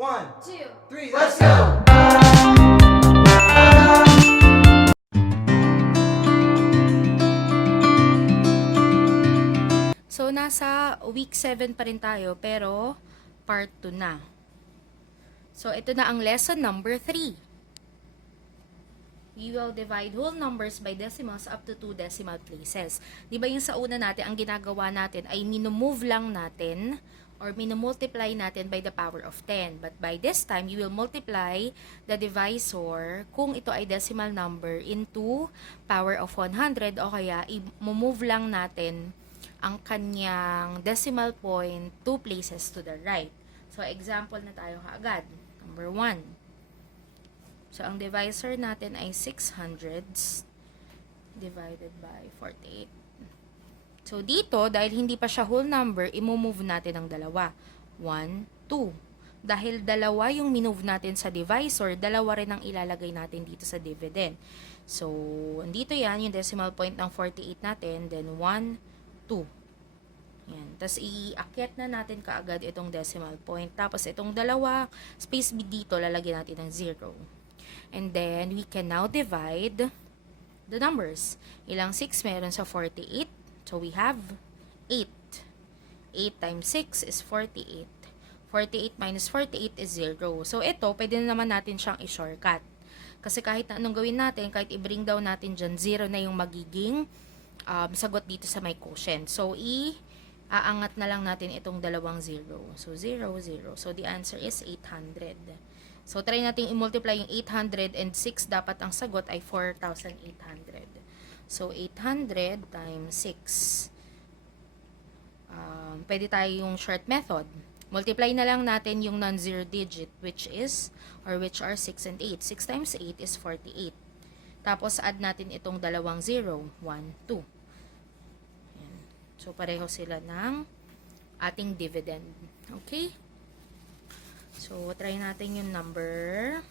1, 2, 3, let's go! So, nasa week 7 pa rin tayo, pero part 2 na. So, ito na ang lesson number 3. We will divide whole numbers by decimals up to 2 decimal places. Di ba yung sa una natin, ang ginagawa natin ay minumove lang natin or minumultiply natin by the power of 10. But by this time, you will multiply the divisor kung ito ay decimal number into power of 100 o kaya i-move lang natin ang kanyang decimal point 2 places to the right. So, example na tayo kaagad. Number 1. So, ang divisor natin ay 600 divided by 48. So, dito, dahil hindi pa siya whole number, i-move natin ang dalawa. 1, 2. Dahil dalawa yung minove natin sa divisor, dalawa rin ang ilalagay natin dito sa dividend. So, dito yan, yung decimal point ng 48 natin, then 1, 2. Yan. Tapos, i-akyat na natin kaagad itong decimal point. Tapos, itong dalawa, space dito, lalagyan natin ng 0. And then, we can now divide the numbers. Ilang 6 meron sa 48? So, we have 8. 8 times 6 is 48. 48 minus 48 is 0. So, ito, pwede na naman natin siyang i-shortcut. Kasi kahit na anong gawin natin, kahit i-bring down natin dyan, 0 na yung magiging sagot dito sa may quotient. So, aangat na lang natin itong dalawang 0. So, 0, 0. So, the answer is 800. So, try natin i-multiply yung 800 and 6. Dapat ang sagot ay 4,800. So, 800 times 6. Pwede tayo yung short method. Multiply na lang natin yung non-zero digit, which are 6 and 8. 6 times 8 is 48. Tapos, add natin itong dalawang 0. 1, 2. So, pareho sila ng ating dividend. Okay? So, try natin yung number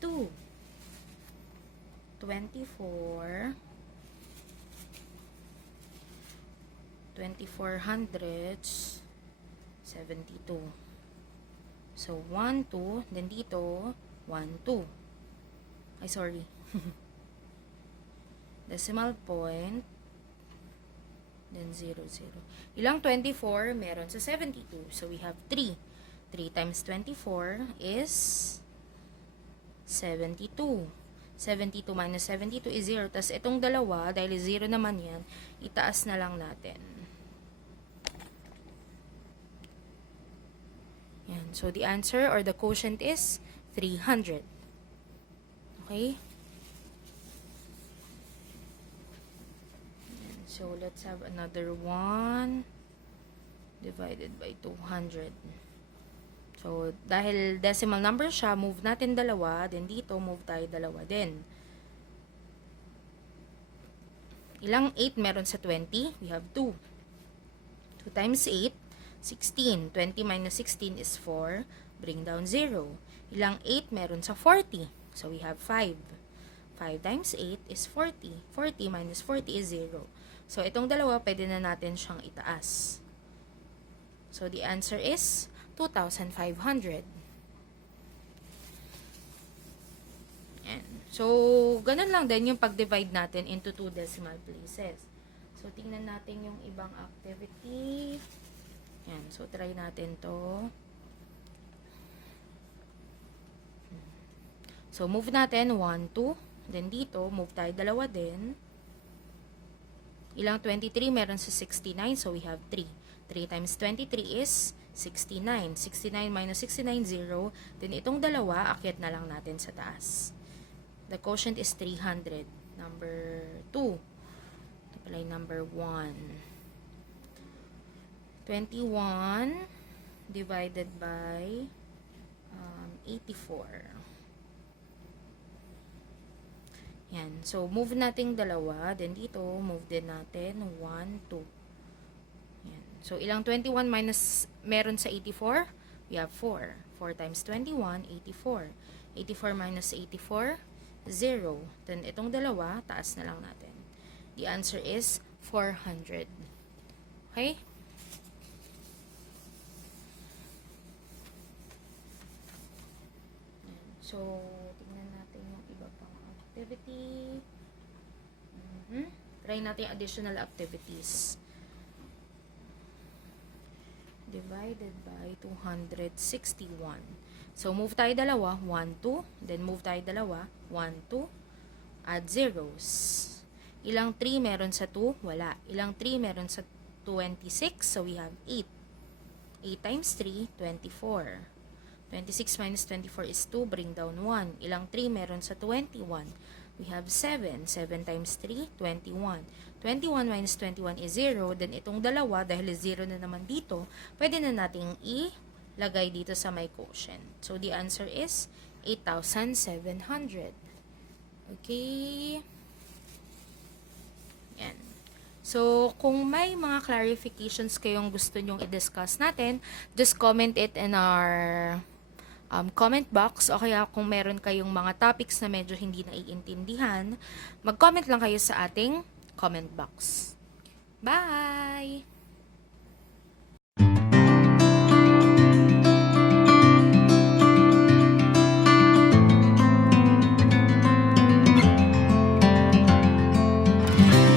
2. 24 hundredths 72. So, 1, 2. Then dito, 1, 2. Ay, sorry. Decimal point. Then 0, 0. Ilang 24 meron sa 72. So, we have 3. 3 times 24 is 72. 72 minus 72 is 0. Tapos, itong dalawa, dahil 0 naman yan, itaas na lang natin. Yan. So, the answer or the quotient is 300. Okay? So, let's have another 1 divided by 200. So, dahil decimal number siya, move natin dalawa. Then, dito, move tayo dalawa din. Ilang 8 meron sa 20? We have 2. 2 times 8, 16. 20 minus 16 is 4. Bring down 0. Ilang 8 meron sa 40? So, we have 5. 5 times 8 is 40. 40 minus 40 is 0. So, itong dalawa, pwede na natin siyang itaas. So, the answer is 2,500. Yan. So, ganun lang din yung pag-divide natin into 2 decimal places. So, tingnan natin yung ibang activity. Yan. So, try natin to. So, move natin 1, 2. Then, dito, move tayo dalawa din. Ilang 23 meron sa 69, so we have 3. 3 times 23 is 69. 69 minus 69, 0. Then itong dalawa, akyat na lang natin sa taas. The quotient is 300. Number 2. Ito pala yung number 1. 21 divided by 84. Yan. So, move natin dalawa. Then, dito, move din natin. 1, 2. Yan. So, ilang 21 minus meron sa 84? We have 4. 4 times 21, 84. 84 minus 84, 0. Then, itong dalawa, taas na lang natin. The answer is 400. Okay? So, tingnan natin yung iba pang activity. Try natin yung additional activities. Divided by 261. So, move tayo dalawa, 1, 2. Then, move tayo dalawa, 1, 2. Add zeros. Ilang 3 meron sa 2? Wala. Ilang 3 meron sa 26? So, we have 8. 8 times 3, 24. 26 minus 24 is 2. Bring down 1. Ilang 3 meron sa 21? We have 7. 7 times 3, 21. 21 minus 21 is 0. Then, itong dalawa, dahil 0 na naman dito, pwede na nating ilagay dito sa my quotient. So, the answer is 8,700. Okay? Yan. So, kung may mga clarifications kayong gusto nyong i-discuss natin, just comment it in our comment box, o kaya kung meron kayong mga topics na medyo hindi naiintindihan, mag-comment lang kayo sa ating comment box. Bye!